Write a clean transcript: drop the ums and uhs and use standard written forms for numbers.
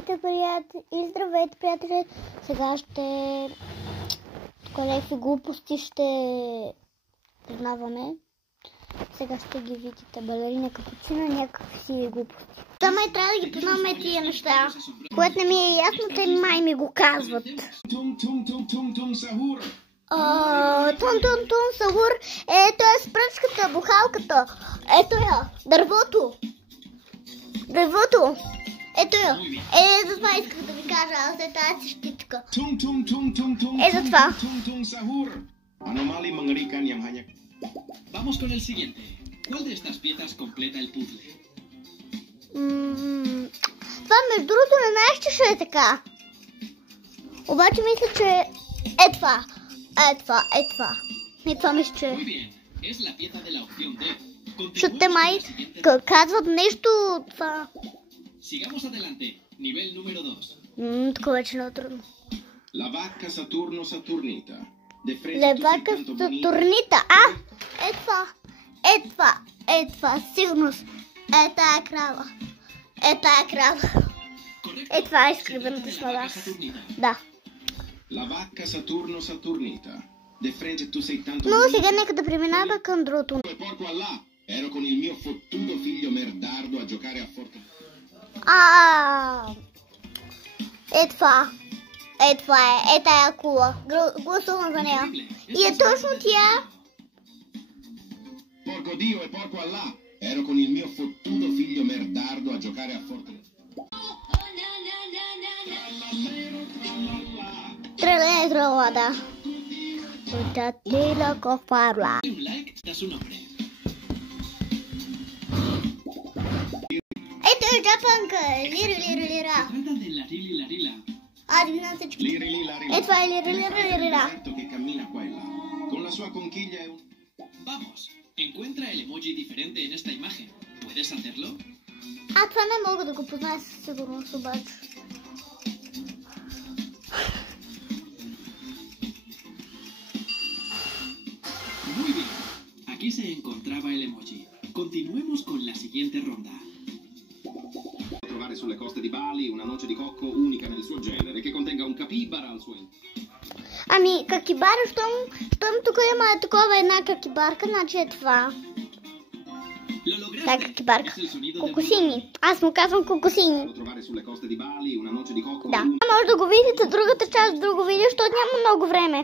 Здравейте, приятели! Сега някакви глупости ще познаваме. Сега ще ги видите. Балерина капуцина, някакви си глупости. Май трябва да ги познаваме тия неща. Което не ми е ясно, те май ми го казват. Тун сахур. Тун сахур. Ето е спръчката, бухалката. Ето я, дървото. Ето я. За това исках да ви кажа, аз е тази щичка. За това. Anomali mengerikan yang hanya. Vamos con el siguiente. ¿Cuál de estas piezas completa el puzzle? Това между другото не знаеш, че ще е така. Обаче мисля, че е това. Не, това мисля, че Muy bien. Es la pieza de la opción D. защото те май казват нещо това. Sigamos adelante. Nivel número 2. Тук вече много трудно. La vacca Saturno Saturnita. Левака Сатурнита. Е това. Сигурност. Е тая крава. Е това е изкривената смада. Да. La vacca Saturno Saturnita. De frente tu sei tanto. Но сега нека да преминаваме към другото. Porco Allah. Ero con il mio fottuto figlio merdardo a giocare a forte. Е това е тая кула. Гласувам за нея. И е точно тя. Porco Dio e porco Allah. Ero con il mio fottuto figlio merdardo a giocare a forte. Тралала, да. Утатила кофарла. Un like da su nombre. Ето е джапанка. Лира. Se trata de la Larila. Адивна всички. Е това е лира. Che cammina qua e là. Con la sua conchiglia e un. Vamos. Encuentra el emoji diferente en esta imagen. ¿Puedes hacerlo? Това не мога да го позная със сигурност обаче. Muy bien. Aquí se encontraba el emoji. Continuemos con la siguiente ronda. Trovare sulle coste di Bali una noce di cocco unica nel suo genere che contenga un capibara al suo interno. Какибара, щом тук има такова една какибарка, значи е това. Lo lograste. Та какибарка. Es el sonido de Кокосини. Аз му казвам кокосини. Trovare sulle coste di Bali una noce di cocco Да. Може да го видите другата част, да го видя, защото няма много време.